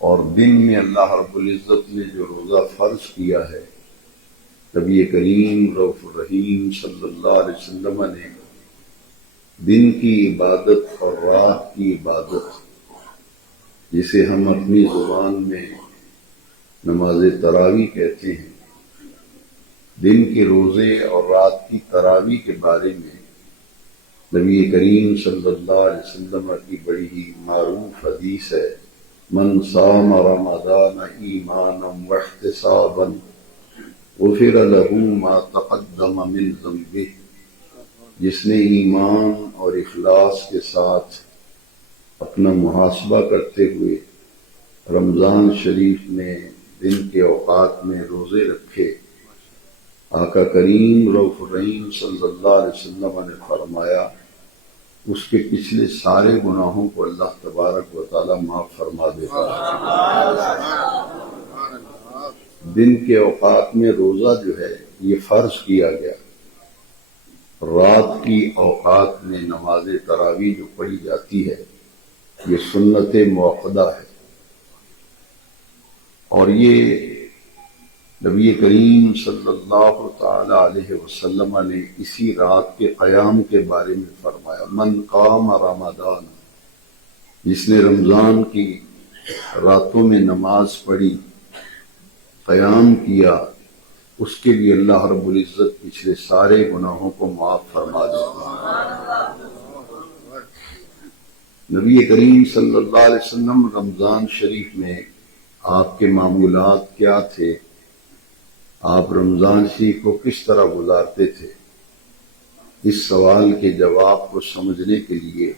اور دن میں اللہ رب العزت نے جو روزہ فرض کیا ہے، نبی کریم رؤوف الرحیم صلی اللہ علیہ وسلم نے دن کی عبادت اور رات کی عبادت، جسے ہم اپنی زبان میں نماز تراویح کہتے ہیں، دن کے روزے اور رات کی تراویح کے بارے میں نبی کریم صلی اللہ علیہ وسلم کی بڑی ہی معروف حدیث ہے، من صام رمضان ایمانا واحتسابا غفر له ما تقدم من ذنبه، جس نے ایمان اور اخلاص کے ساتھ اپنا محاسبہ کرتے ہوئے رمضان شریف میں دن کے اوقات میں روزے رکھے، آقا کریم رؤوف الرحیم صلی اللہ علیہ وسلم نے فرمایا اس کے پچھلے سارے گناہوں کو اللہ تبارک و تعالی معاف فرما دیتا ہے۔ دن کے اوقات میں روزہ جو ہے یہ فرض کیا گیا، رات کی اوقات میں نماز تراویح جو پڑھی جاتی ہے یہ سنت موقدہ ہے، اور یہ نبی کریم صلی اللہ تعالی علیہ وسلم نے اسی رات کے قیام کے بارے میں فرمایا، من قام رمضان، جس نے رمضان کی راتوں میں نماز پڑھی، قیام کیا، اس کے لیے اللہ رب العزت پچھلے سارے گناہوں کو معاف فرما دیتا ہے۔ نبی کریم صلی اللہ علیہ وسلم رمضان شریف میں آپ کے معمولات کیا تھے، آپ رمضان شریف کو کس طرح گزارتے تھے، اس سوال کے جواب کو سمجھنے کے لیے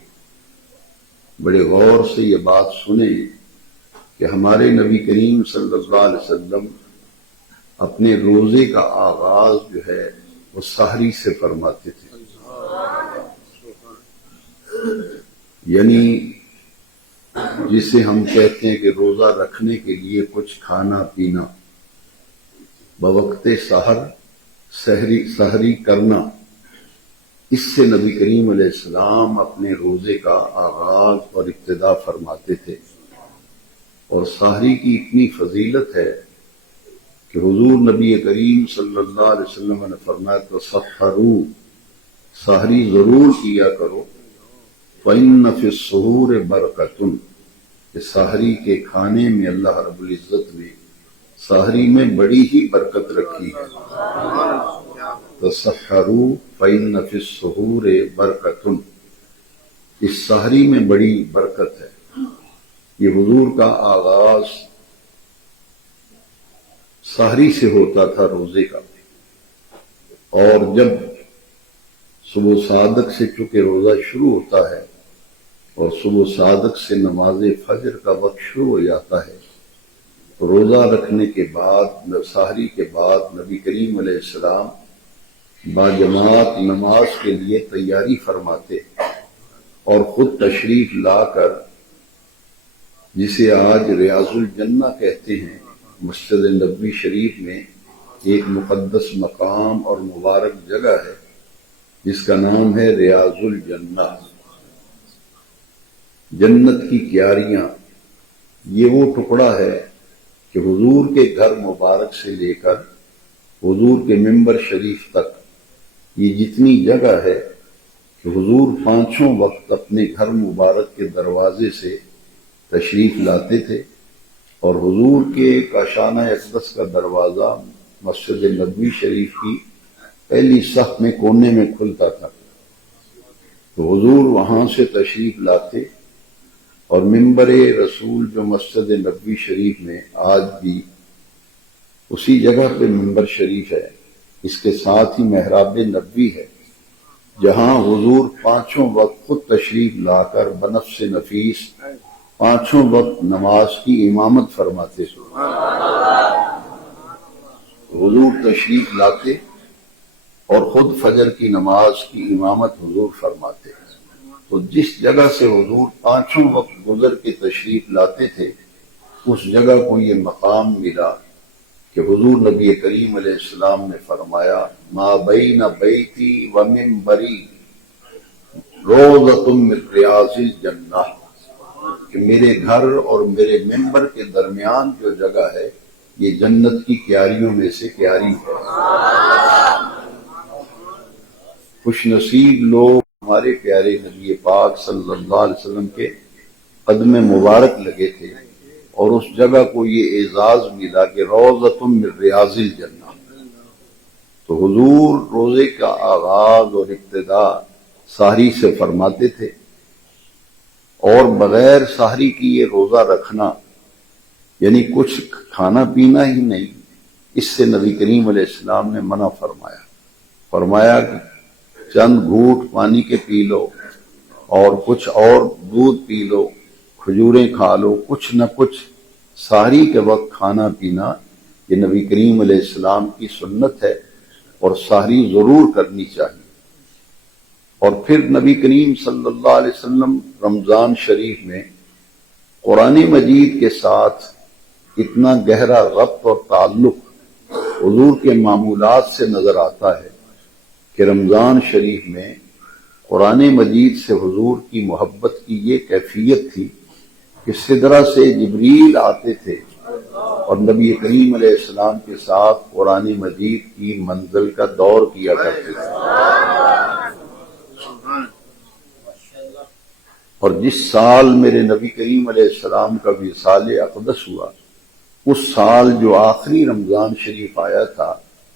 بڑے غور سے یہ بات سنیں کہ ہمارے نبی کریم صلی اللہ علیہ وسلم اپنے روزے کا آغاز جو ہے وہ سحری سے فرماتے تھے، یعنی جسے ہم کہتے ہیں کہ روزہ رکھنے کے لیے کچھ کھانا پینا، بوقت سحری کرنا، اس سے نبی کریم علیہ السلام اپنے روزے کا آغاز اور ابتدا فرماتے تھے۔ اور سحری کی اتنی فضیلت ہے کہ حضور نبی کریم صلی اللہ علیہ وسلم نے فرمایا تسحروا، سحری ضرور کیا کرو، فإن فی السحور برکۃ، کہ سحری کے کھانے میں اللہ رب العزت نے سحری میں بڑی ہی برکت رکھی ہے۔ تسحروا فإن فی السحور برکۃ، اس سحری میں بڑی برکت ہے۔ یہ حضور کا آغاز سحری سے ہوتا تھا روزے کا، اور جب صبح صادق سے چونکہ روزہ شروع ہوتا ہے اور صبح صادق سے نماز فجر کا وقت شروع ہو جاتا ہے، روزہ رکھنے کے بعد سحری کے بعد نبی کریم علیہ السلام باجماعت نماز کے لیے تیاری فرماتے اور خود تشریف لا کر، جسے آج ریاض الجنہ کہتے ہیں، مسجد نبوی شریف میں ایک مقدس مقام اور مبارک جگہ ہے جس کا نام ہے ریاض الجنہ، جنت کی کیاریاں۔ یہ وہ ٹکڑا ہے کہ حضور کے گھر مبارک سے لے کر حضور کے منبر شریف تک یہ جتنی جگہ ہے کہ حضور پانچوں وقت اپنے گھر مبارک کے دروازے سے تشریف لاتے تھے، اور حضور کے کاشانہ اقدس کا دروازہ مسجد نبوی شریف کی پہلی صف میں کونے میں کھلتا تھا، تو حضور وہاں سے تشریف لاتے، اور منبر رسول جو مسجد نبوی شریف میں آج بھی اسی جگہ پہ منبر شریف ہے، اس کے ساتھ ہی محراب نبوی ہے، جہاں حضور پانچوں وقت خود تشریف لا کر بنفس نفیس پانچوں وقت نماز کی امامت فرماتے۔ حضور تشریف لاتے اور خود فجر کی نماز کی امامت حضور فرماتے، تو جس جگہ سے حضور پانچوں وقت گزر کے تشریف لاتے تھے اس جگہ کو یہ مقام ملا کہ حضور نبی کریم علیہ السلام نے فرمایا، ما بین بیتی و منبری روضۃ من ریاض الجنہ، کہ میرے گھر اور میرے ممبر کے درمیان جو جگہ ہے یہ جنت کی کیاریوں میں سے کیاری ہے۔ خوش نصیب لوگ ہمارے پیارے نبی پاک صلی اللہ علیہ وسلم کے قدم مبارک لگے تھے اور اس جگہ کو یہ اعزاز ملا کہ روضۃ من ریاض الجنہ۔ تو حضور روزے کا آغاز اور ابتدا سحری سے فرماتے تھے، اور بغیر سحری کی یہ روزہ رکھنا یعنی کچھ کھانا پینا ہی نہیں، اس سے نبی کریم علیہ السلام نے منع فرمایا کہ چند گھونٹ پانی کے پی لو اور کچھ اور دودھ پی لو، کھجوریں کھا لو، کچھ نہ کچھ سحری کے وقت کھانا پینا یہ نبی کریم علیہ السلام کی سنت ہے اور سحری ضرور کرنی چاہیے۔ اور پھر نبی کریم صلی اللہ علیہ وسلم رمضان شریف میں قرآن مجید کے ساتھ اتنا گہرا ربط اور تعلق حضور کے معمولات سے نظر آتا ہے کہ رمضان شریف میں قرآن مجید سے حضور کی محبت کی یہ کیفیت تھی کہ سدرہ سے جبریل آتے تھے اور نبی کریم علیہ السلام کے ساتھ قرآن مجید کی منزل کا دور کیا کرتے تھے۔ اور جس سال میرے نبی کریم علیہ السلام کا وصال اقدس ہوا، اس سال جو آخری رمضان شریف آیا تھا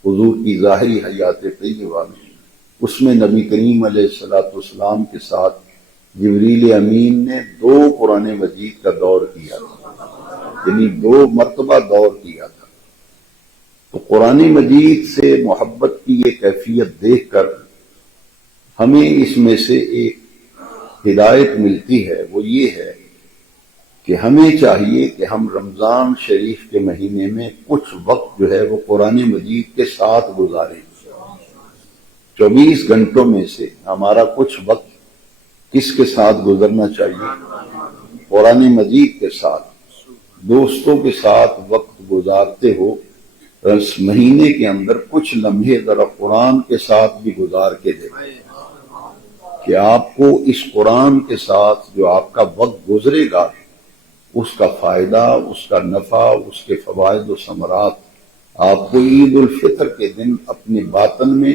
حضور کی ظاہری حیات طیبہ میں، اس میں نبی کریم علیہ السلام کے ساتھ جبریل امین نے 2 قرآن مجید کا دور کیا تھا، یعنی 2 مرتبہ دور کیا تھا۔ تو قرآن مجید سے محبت کی یہ کیفیت دیکھ کر ہمیں اس میں سے ایک ہدایت ملتی ہے، وہ یہ ہے کہ ہمیں چاہیے کہ ہم رمضان شریف کے مہینے میں کچھ وقت جو ہے وہ قرآن مجید کے ساتھ گزاریں۔ 24 گھنٹوں میں سے ہمارا کچھ وقت کس کے ساتھ گزرنا چاہیے؟ قرآن مجید کے ساتھ۔ دوستوں کے ساتھ وقت گزارتے ہو، اس مہینے کے اندر کچھ لمحے ذرا قرآن کے ساتھ بھی گزار کے دیکھیں کہ آپ کو اس قرآن کے ساتھ جو آپ کا وقت گزرے گا اس کا فائدہ، اس کا نفع، اس کے فوائد و ثمرات آپ کو عید الفطر کے دن اپنے باطن میں،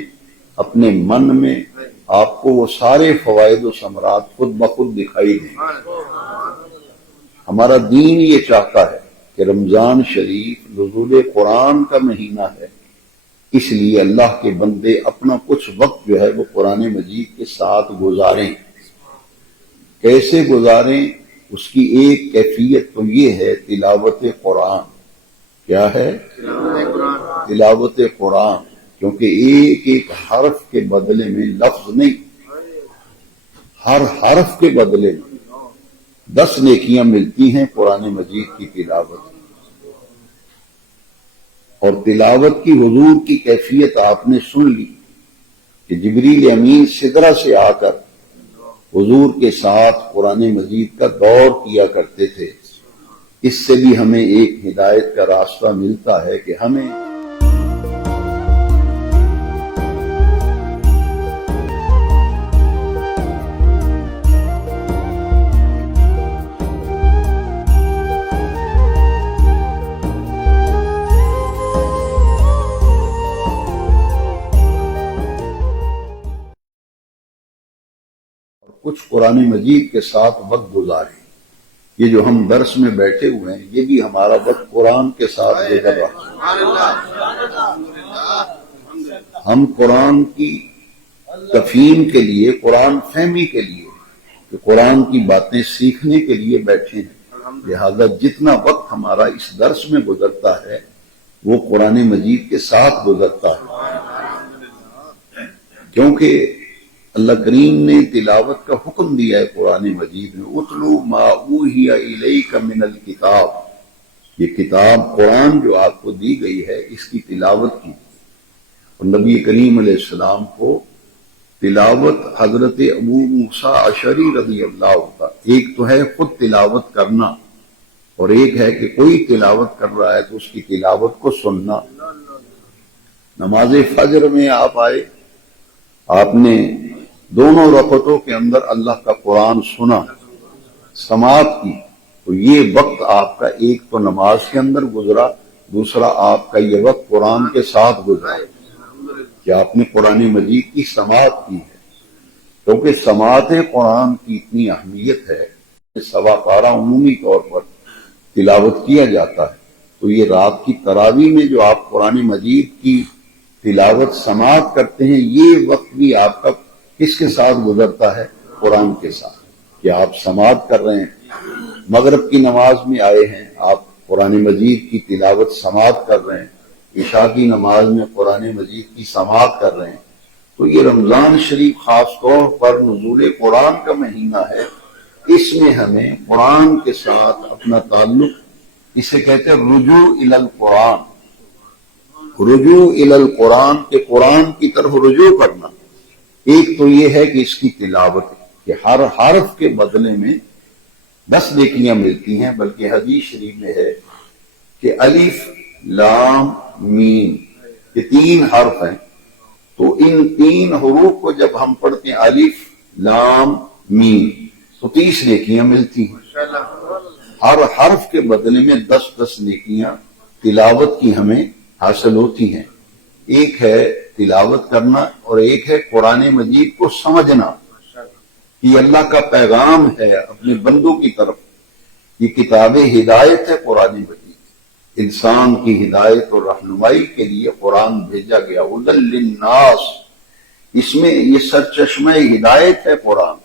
اپنے من میں آپ کو وہ سارے فوائد و ثمرات خود بخود دکھائی دیں۔ ہمارا دین یہ چاہتا ہے کہ رمضان شریف نزول قرآن کا مہینہ ہے، اس لیے اللہ کے بندے اپنا کچھ وقت جو ہے وہ قرآن مجید کے ساتھ گزاریں۔ کیسے گزاریں؟ اس کی ایک کیفیت تو یہ ہے تلاوت قرآن۔ کیا ہے؟ تلاوت قرآن، کیونکہ ایک ایک حرف کے بدلے میں لفظ نہیں، ہر حرف کے بدلے میں 10 نیکیاں ملتی ہیں قرآن مجید کی تلاوت۔ اور تلاوت کی حضور کی کیفیت آپ نے سن لی کہ جبریل امین سدرہ سے آ کر حضور کے ساتھ قرآن مجید کا دور کیا کرتے تھے۔ اس سے بھی ہمیں ایک ہدایت کا راستہ ملتا ہے کہ ہمیں کچھ قرآن مجید کے ساتھ وقت گزاریں۔ یہ جو ہم درس میں بیٹھے ہوئے ہیں یہ بھی ہمارا وقت قرآن کے ساتھ گزر رہا ہے۔ ہم قرآن کی تفہیم کے لیے، قرآن فہمی کے لیے، کہ قرآن کی باتیں سیکھنے کے لیے بیٹھے ہیں، لہذا جتنا وقت ہمارا اس درس میں گزرتا ہے وہ قرآن مجید کے ساتھ گزرتا ہے، کیونکہ اللہ کریم نے تلاوت کا حکم دیا ہے قرآن مجید میں، اتلو ما اوحی الیک من الکتاب، یہ کتاب قرآن جو آپ کو دی گئی ہے اس کی تلاوت کی۔ اور نبی کریم علیہ السلام کو تلاوت حضرت ابو موسیٰ اشعری رضی اللہ عنہ، ایک تو ہے خود تلاوت کرنا اور ایک ہے کہ کوئی تلاوت کر رہا ہے تو اس کی تلاوت کو سننا۔ نماز فجر میں آپ آئے، آپ نے دونوں رکعتوں کے اندر اللہ کا قرآن سنا، سماعت کی، تو یہ وقت آپ کا ایک تو نماز کے اندر گزرا، دوسرا آپ کا یہ وقت قرآن کے ساتھ گزرا کہ آپ نے قرآن مجید کی سماعت کی ہے، کیونکہ سماعت قرآن کی اتنی اہمیت ہے کہ سوا پارہ عمومی طور پر تلاوت کیا جاتا ہے، تو یہ رات کی تراویح میں جو آپ قرآن مجید کی تلاوت سماعت کرتے ہیں، یہ وقت بھی آپ کا کس کے ساتھ گزرتا ہے؟ قرآن کے ساتھ، کہ آپ سماعت کر رہے ہیں۔ مغرب کی نماز میں آئے ہیں، آپ قرآن مجید کی تلاوت سماعت کر رہے ہیں، عشاء کی نماز میں قرآن مجید کی سماعت کر رہے ہیں۔ تو یہ رمضان شریف خاص طور پر نزول قرآن کا مہینہ ہے، اس میں ہمیں قرآن کے ساتھ اپنا تعلق، اسے کہتے ہیں رجوع الی القرآن، رجوع الی القرآن کے قرآن کی طرف رجوع کرنا۔ ایک تو یہ ہے کہ اس کی تلاوت کہ ہر حرف کے بدلے میں 10 نیکیاں ملتی ہیں، بلکہ حدیث شریف میں ہے کہ الف لام میم یہ 3 حرف ہیں، تو ان 3 حروف کو جب ہم پڑھتے ہیں الف لام میم تو 30 نیکیاں ملتی ہیں۔ ہر حرف کے بدلے میں 10 نیکیاں تلاوت کی ہمیں حاصل ہوتی ہیں۔ ایک ہے تلاوت کرنا اور ایک ہے قرآن مجید کو سمجھنا، یہ اللہ کا پیغام ہے اپنے بندوں کی طرف، یہ کتاب ہدایت ہے قرآن مجید، انسان کی ہدایت اور رہنمائی کے لیے قرآن بھیجا گیا، ہدی للناس، اس میں یہ سرچشمہ ہدایت ہے قرآن،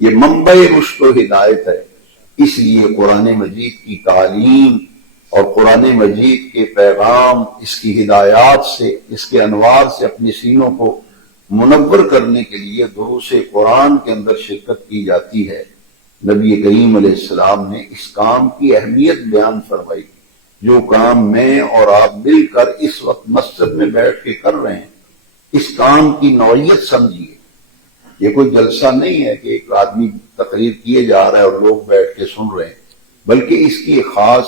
یہ منبع رشد و ہدایت ہے۔ اس لیے قرآن مجید کی تعلیم اور قرآن مجید کے پیغام، اس کی ہدایات سے، اس کے انوار سے اپنے سینوں کو منور کرنے کے لیے دروس قرآن کے اندر شرکت کی جاتی ہے۔ نبی کریم علیہ السلام نے اس کام کی اہمیت بیان فرمائی، جو کام میں اور آپ مل کر اس وقت مسجد میں بیٹھ کے کر رہے ہیں، اس کام کی نوعیت سمجھیے۔ یہ کوئی جلسہ نہیں ہے کہ ایک آدمی تقریر کیے جا رہا ہے اور لوگ بیٹھ کے سن رہے ہیں، بلکہ اس کی خاص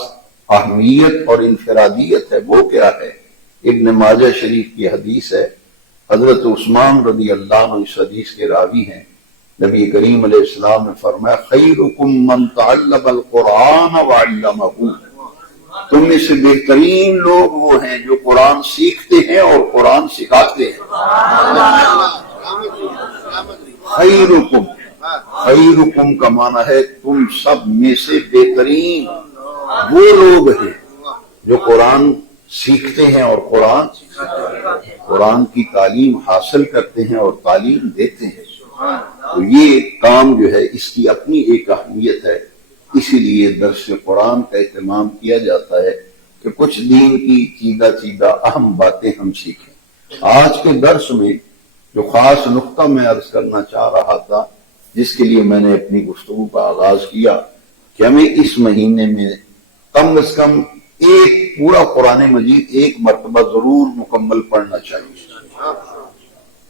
اہمیت اور انفرادیت ہے۔ وہ کیا ہے؟ ابن ماجہ شریف کی حدیث ہے، حضرت عثمان رضی اللہ عنہ اس حدیث کے راوی ہیں، نبی کریم علیہ السلام نے فرمایا خیرکم من تعلم القرآن وعلمہ، تم میں سے بہترین لوگ وہ ہیں جو قرآن سیکھتے ہیں اور قرآن سکھاتے ہیں۔ خیرکم، خیرکم کا معنی ہے تم سب میں سے بہترین وہ لوگ ہیں جو قرآن سیکھتے ہیں اور قرآن کی تعلیم حاصل کرتے ہیں اور تعلیم دیتے ہیں۔ تو یہ کام جو ہے اس کی اپنی ایک اہمیت ہے، اسی لیے درس قرآن کا اہتمام کیا جاتا ہے کہ کچھ دین کی چیدہ اہم باتیں ہم سیکھیں۔ آج کے درس میں جو خاص نقطہ میں عرض کرنا چاہ رہا تھا، جس کے لیے میں نے اپنی گفتگو کا آغاز کیا، کہ ہمیں اس مہینے میں کم از کم ایک پورا قرآن مجید ایک مرتبہ ضرور مکمل پڑھنا چاہیے۔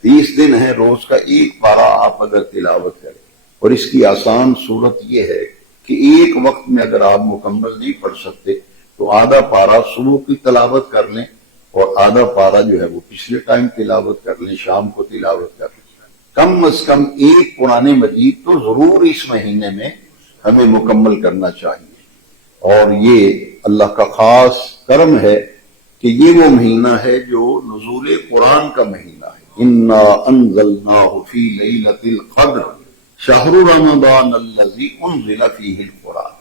30 دن ہے، روز کا ایک پارہ آپ اگر تلاوت کریں، اور اس کی آسان صورت یہ ہے کہ ایک وقت میں اگر آپ مکمل نہیں پڑھ سکتے تو آدھا پارہ صبح کی تلاوت کر لیں اور آدھا پارہ جو ہے وہ پچھلے ٹائم تلاوت کر لیں، شام کو تلاوت کر لیں۔ کم از کم ایک قرآن مجید تو ضرور اس مہینے میں ہمیں مکمل کرنا چاہیے، اور یہ اللہ کا خاص کرم ہے کہ یہ وہ مہینہ ہے جو نزول قرآن کا مہینہ ہے۔ انا انزلناہ فی لیلۃ القدر شہر رمضان الذی انزل فیہ القرآن۔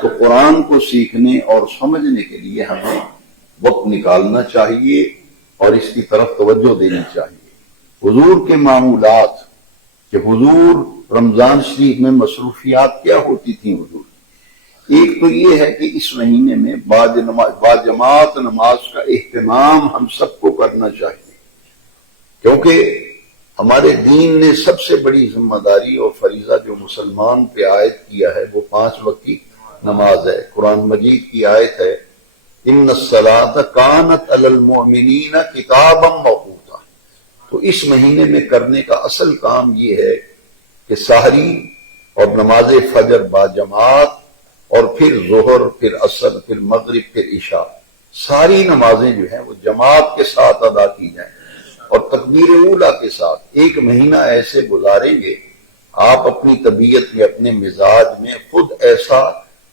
تو قرآن کو سیکھنے اور سمجھنے کے لیے ہمیں وقت نکالنا چاہیے اور اس کی طرف توجہ دینی چاہیے۔ حضور کے معمولات، کہ حضور رمضان شریف میں مصروفیات کیا ہوتی تھیں حضور، ایک تو یہ ہے کہ اس مہینے میں باجماعت نماز کا اہتمام ہم سب کو کرنا چاہیے، کیونکہ ہمارے دین نے سب سے بڑی ذمہ داری اور فریضہ جو مسلمان پہ عائد کیا ہے وہ 5 وقت کی نماز ہے۔ قرآن مجید کی آیت ہے ان الصلاۃ کانت علی المؤمنین کتابا موقوتا۔ تو اس مہینے میں کرنے کا اصل کام یہ ہے کہ سحری اور نماز فجر باجماعت، اور پھر ظہر، پھر عصر، پھر مغرب، پھر عشاء، ساری نمازیں جو ہیں وہ جماعت کے ساتھ ادا کی جائیں اور تکبیر اولیٰ کے ساتھ۔ ایک مہینہ ایسے گزاریں گے آپ اپنی طبیعت میں، اپنے مزاج میں خود ایسا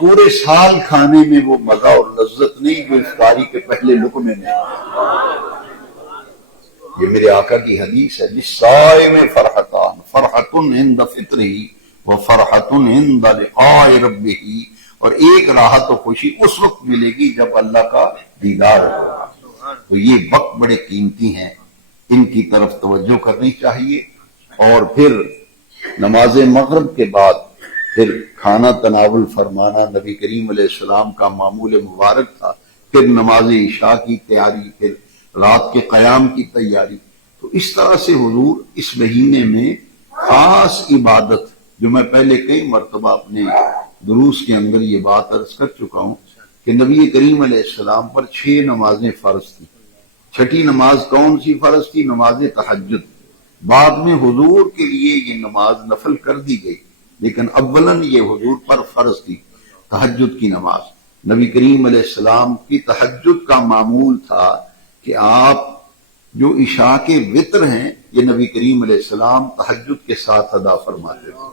پورے سال کھانے میں وہ مزہ اور لذت نہیں جو افطاری کے پہلے لقمے میں۔ یہ میرے آقا کی حدیث ہے، للصائم فرحتان، فرحۃ عند فطرہ وفرحۃ عند لقاء ربہ، اور ایک راحت و خوشی اس وقت ملے گی جب اللہ کا دیدار ہوگا۔ تو یہ وقت بڑے قیمتی ہیں، ان کی طرف توجہ کرنی چاہیے۔ اور پھر نماز مغرب کے بعد پھر کھانا تناول فرمانا نبی کریم علیہ السلام کا معمول مبارک تھا۔ پھر نماز عشاء کی تیاری، پھر رات کے قیام کی تیاری۔ تو اس طرح سے حضور اس مہینے میں خاص عبادت، جو میں پہلے کئی مرتبہ اپنے دروس کے اندر یہ بات عرض کر چکا ہوں کہ نبی کریم علیہ السلام پر 6 نمازیں فرض تھیں۔ چھٹی نماز کون سی فرض تھی؟ نماز تہجد۔ بعد میں حضور کے لیے یہ نماز نفل کر دی گئی، لیکن اولاً یہ حضور پر فرض تھی، تہجد کی نماز۔ نبی کریم علیہ السلام کی تہجد کا معمول تھا کہ آپ جو عشاء کے وتر ہیں یہ نبی کریم علیہ السلام تہجد کے ساتھ ادا فرماتے تھے،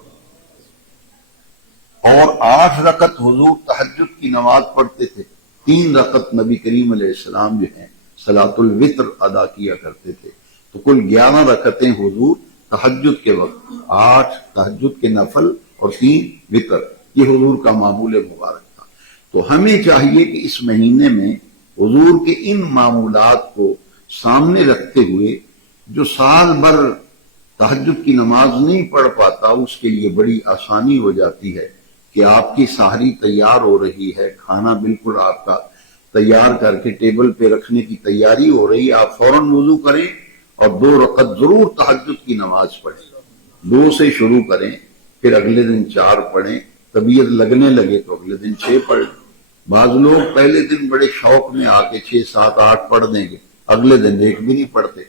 اور 8 رکعت حضور تہجد کی نماز پڑھتے تھے، 3 رکعت نبی کریم علیہ السلام جو ہیں صلاۃ الوتر ادا کیا کرتے تھے۔ تو کل 11 رکعتیں حضور تہجد کے وقت، 8 تہجد کے نفل اور 3 وتر، یہ حضور کا معمول مبارک تھا۔ تو ہمیں چاہیے کہ اس مہینے میں حضور کے ان معمولات کو سامنے رکھتے ہوئے جو سال بھر تہجد کی نماز نہیں پڑھ پاتا، اس کے لیے بڑی آسانی ہو جاتی ہے کہ آپ کی سحری تیار ہو رہی ہے، کھانا بالکل آپ کا تیار کر کے ٹیبل پہ رکھنے کی تیاری ہو رہی ہے، آپ فوراً وضو کریں اور 2 رکعت ضرور تہجد کی نماز پڑھیں، 2 سے شروع کریں، پھر اگلے دن 4 پڑھیں، طبیعت لگنے لگے تو اگلے دن 6 پڑھ لیں۔ بعض لوگ پہلے دن بڑے شوق میں آ کے 6 7 8 پڑھ دیں گے، اگلے دن 1 بھی نہیں پڑھتے۔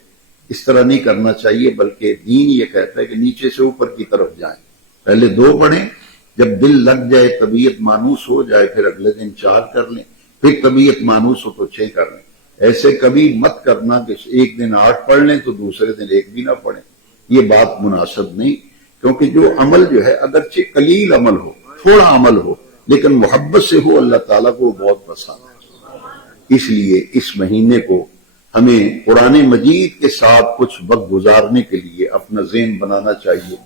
اس طرح نہیں کرنا چاہیے، بلکہ دین یہ کہتا ہے کہ نیچے سے اوپر کی طرف جائیں، پہلے 2 پڑھیں، جب دل لگ جائے، طبیعت مانوس ہو جائے، پھر اگلے دن 4 کر لیں، پھر طبیعت مانوس ہو تو 6 کر لیں۔ ایسے کبھی مت کرنا کہ ایک دن 8 پڑھ لیں تو دوسرے دن 1 بھی نہ پڑھیں، یہ بات مناسب نہیں، کیونکہ جو عمل جو ہے اگرچہ قلیل عمل ہو، تھوڑا عمل ہو، لیکن محبت سے ہو، اللہ تعالیٰ کو بہت پسند ہے۔ اس لیے اس مہینے کو ہمیں قرآن مجید کے ساتھ کچھ وقت گزارنے کے لیے اپنا ذہن بنانا چاہیے،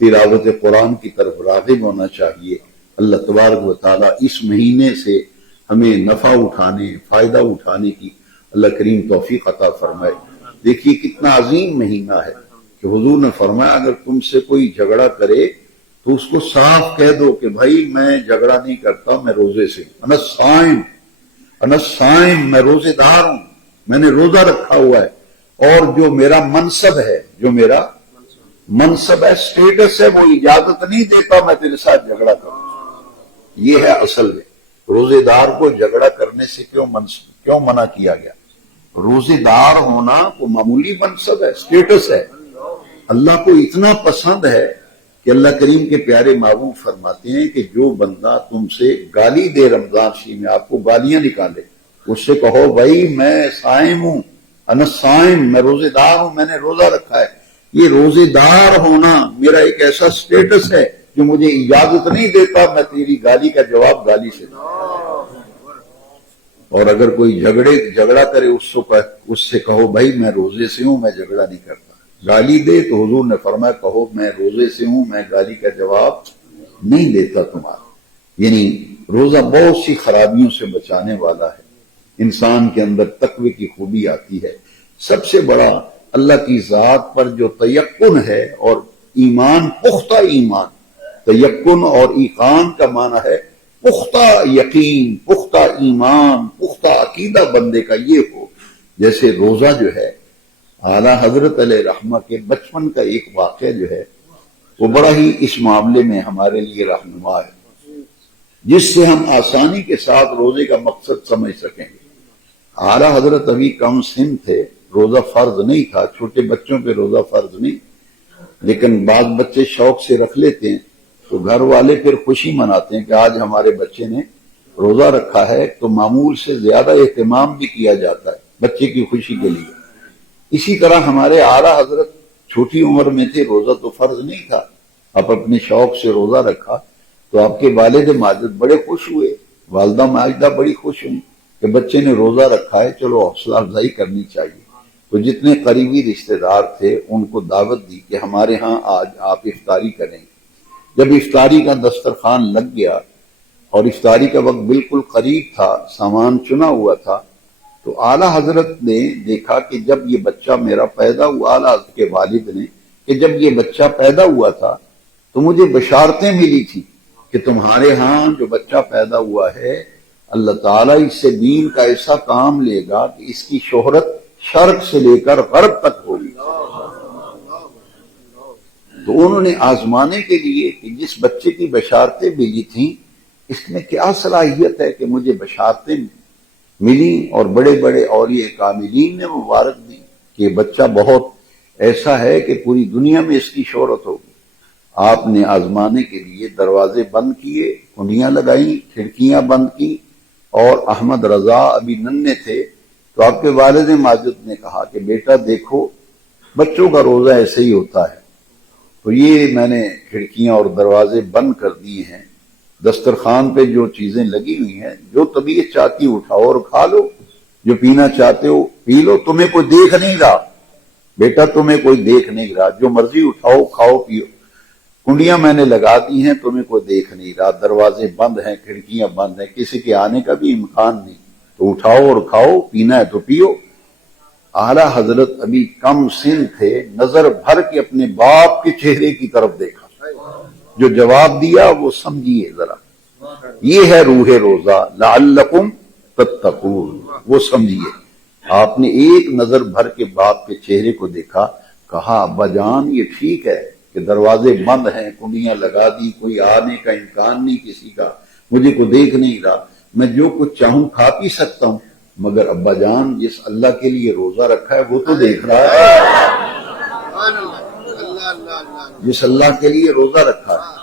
تلاوت قرآن کی طرف راغب ہونا چاہیے۔ اللہ تبارک و تعالیٰ اس مہینے سے ہمیں نفع اٹھانے، فائدہ اٹھانے کی اللہ کریم توفیق عطا فرمائے۔ دیکھیے کتنا عظیم مہینہ ہے کہ حضور نے فرمایا اگر تم سے کوئی جھگڑا کرے تو اس کو صاف کہہ دو کہ بھائی میں جھگڑا نہیں کرتا، میں روزے سے ہوں، انا صائم، میں روزے دار ہوں، میں نے روزہ رکھا ہوا ہے، اور جو میرا منصب ہے، سٹیٹس ہے، وہ اجازت نہیں دیتا میں تیرے ساتھ جھگڑا کروں۔ یہ ہے اصل میں روزے دار کو جھگڑا کرنے سے کیوں منع کیا گیا؟ روزے دار ہونا کو معمولی منصب ہے، سٹیٹس ہے، اللہ کو اتنا پسند ہے کہ اللہ کریم کے پیارے محبوب فرماتے ہیں کہ جو بندہ تم سے گالی دے رمضان شریف میں، آپ کو گالیاں نکالے، اس سے کہو بھائی میں صائم ہوں، انا صائم، میں روزے دار ہوں، میں نے روزہ رکھا ہے۔ یہ روزے دار ہونا میرا ایک ایسا سٹیٹس ہے جو مجھے اجازت نہیں دیتا میں تیری گالی کا جواب گالی سے دوں۔ اور اگر کوئی جھگڑا کرے اس سے کہو بھائی میں روزے سے ہوں، میں جھگڑا نہیں کرتا۔ گالی دے تو حضور نے فرمایا کہو میں روزے سے ہوں، میں گالی کا جواب نہیں دیتا تمہارا۔ یعنی روزہ بہت سی خرابیوں سے بچانے والا ہے، انسان کے اندر تقوی کی خوبی آتی ہے۔ سب سے بڑا اللہ کی ذات پر جو تیقن ہے اور ایمان، پختہ ایمان، تیقن اور ایقان کا معنی ہے پختہ یقین، پختہ ایمان، پختہ عقیدہ بندے کا یہ ہو۔ جیسے روزہ جو ہے، اعلیٰ حضرت علیہ رحمہ کے بچپن کا ایک واقعہ جو ہے وہ بڑا ہی اس معاملے میں ہمارے لیے رہنما ہے، جس سے ہم آسانی کے ساتھ روزے کا مقصد سمجھ سکیں گے۔ اعلیٰ حضرت ابھی کم سن تھے، روزہ فرض نہیں تھا، چھوٹے بچوں پہ روزہ فرض نہیں، لیکن بعض بچے شوق سے رکھ لیتے ہیں تو گھر والے پھر خوشی مناتے ہیں کہ آج ہمارے بچے نے روزہ رکھا ہے، تو معمول سے زیادہ اہتمام بھی کیا جاتا ہے بچے کی خوشی کے لیے۔ اسی طرح ہمارے اعلیٰ حضرت چھوٹی عمر میں تھے، روزہ تو فرض نہیں تھا، اب اپنے شوق سے روزہ رکھا، تو آپ کے والد ماجد بڑے خوش ہوئے، والدہ ماجدہ بڑی خوش ہوئی کہ بچے نے روزہ رکھا ہے، چلو حوصلہ افزائی کرنی چاہیے۔ تو جتنے قریبی رشتہ دار تھے ان کو دعوت دی کہ ہمارے ہاں آج آپ افطاری کریں۔ جب افطاری کا دسترخوان لگ گیا اور افطاری کا وقت بالکل قریب تھا، سامان چنا ہوا تھا، تو اعلیٰ حضرت نے دیکھا کہ جب یہ بچہ میرا پیدا ہوا، اعلیٰ حضرت کے والد نے کہ جب یہ بچہ پیدا ہوا تھا تو مجھے بشارتیں ملی تھی کہ تمہارے ہاں جو بچہ پیدا ہوا ہے اللہ تعالیٰ اس سے دین کا ایسا کام لے گا کہ اس کی شہرت شرق سے لے کر غرب تک ہوگی۔ تو انہوں نے آزمانے کے لیے کہ جس بچے کی بشارتیں ملی تھیں اس میں کیا صلاحیت ہے کہ مجھے بشارتیں ملی، اور بڑے بڑے اولیاء کاملین نے مبارک دی کہ یہ بچہ بہت ایسا ہے کہ پوری دنیا میں اس کی شہرت ہوگی۔ آپ نے آزمانے کے لیے دروازے بند کیے، کنڈیاں لگائیں، کھڑکیاں بند کی، اور احمد رضا ابھی ننھے تھے تو آپ کے والد ماجد نے کہا کہ بیٹا دیکھو بچوں کا روزہ ایسے ہی ہوتا ہے، تو یہ میں نے کھڑکیاں اور دروازے بند کر دیے ہیں، دسترخوان پہ جو چیزیں لگی ہوئی ہیں جو طبیعت چاہتی اٹھاؤ اور کھا لو، جو پینا چاہتے ہو پی لو، تمہیں کوئی دیکھ نہیں رہا بیٹا، تمہیں کوئی دیکھ نہیں رہا، جو مرضی اٹھاؤ کھاؤ پیو، کنڈیاں میں نے لگا دی ہیں، تمہیں کوئی دیکھ نہیں رہا، دروازے بند ہیں، کھڑکیاں بند ہیں، کسی کے آنے کا بھی امکان نہیں، تو اٹھاؤ اور کھاؤ، پینا ہے تو پیو۔ اعلیٰ حضرت ابھی کم سن تھے، نظر بھر کے اپنے باپ کے چہرے کی طرف دیکھا، جو جواب دیا وہ سمجھیے ذرا، یہ ہے روح روزہ، لعلکم تتقون، وہ سمجھیے۔ آپ نے ایک نظر بھر کے باپ کے چہرے کو دیکھا، کہا ابا جان یہ ٹھیک ہے کہ دروازے بند ہیں، کنڈیاں لگا دی، کوئی آنے کا امکان نہیں کسی کا، مجھے کوئی دیکھ نہیں رہا، میں جو کچھ چاہوں کھا پی سکتا ہوں، مگر ابا جان جس اللہ کے لیے روزہ رکھا ہے وہ تو دیکھ رہا ہے، جس اللہ کے لیے روزہ رکھا ہے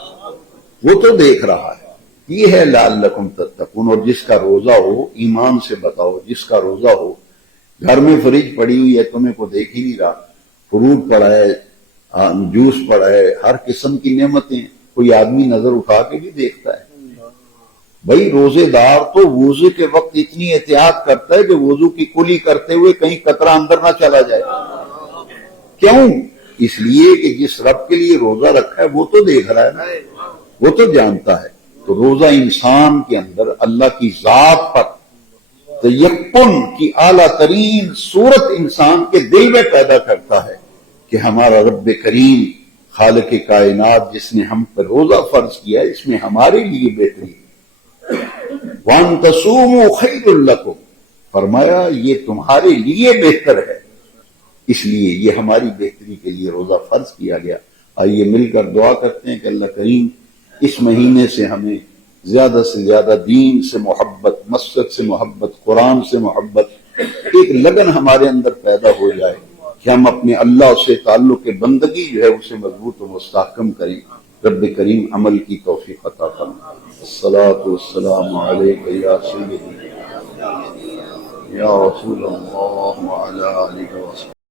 وہ تو دیکھ رہا ہے۔ یہ ہے لعلکم تتقون، اور جس کا روزہ ہو ایمان سے بتاؤ، جس کا روزہ ہو، گھر میں فریج پڑی ہوئی ہے تمہیں کو دیکھ ہی نہیں رہا، فروٹ پڑا ہے، جوس پڑا ہے، ہر قسم کی نعمتیں، کوئی آدمی نظر اٹھا کے بھی دیکھتا ہے۔ بھائی روزے دار تو وضو کے وقت اتنی احتیاط کرتا ہے کہ وضو کی کلی کرتے ہوئے کہیں قطرہ اندر نہ چلا جائے، کیوں؟ اس لیے کہ جس رب کے لیے روزہ رکھا ہے وہ تو دیکھ رہا ہے نا، وہ تو جانتا ہے۔ تو روزہ انسان کے اندر اللہ کی ذات پر تیقن کی اعلیٰ ترین صورت انسان کے دل میں پیدا کرتا ہے کہ ہمارا رب کریم خالق کائنات جس نے ہم پر روزہ فرض کیا ہے اس میں ہمارے لیے بہتری ہے۔ وَأَن تَصُومُوا خَيْرٌ لَكُمْ، فرمایا یہ تمہارے لیے بہتر ہے، اس لیے یہ ہماری بہتری کے لیے روزہ فرض کیا گیا۔ آئیے مل کر دعا کرتے ہیں کہ اللہ کریم اس مہینے سے ہمیں زیادہ سے زیادہ دین سے محبت، مسجد سے محبت، قرآن سے محبت، ایک لگن ہمارے اندر پیدا ہو جائے کہ ہم اپنے اللہ سے تعلق بندگی جو ہے اسے مضبوط و مستحکم کریں۔ رب کریم عمل کی توفیق عطا فرمائے۔ الصلاۃ والسلام علیک یا سیدی یا رسول اللہ وعلی آلہ وصحبہ۔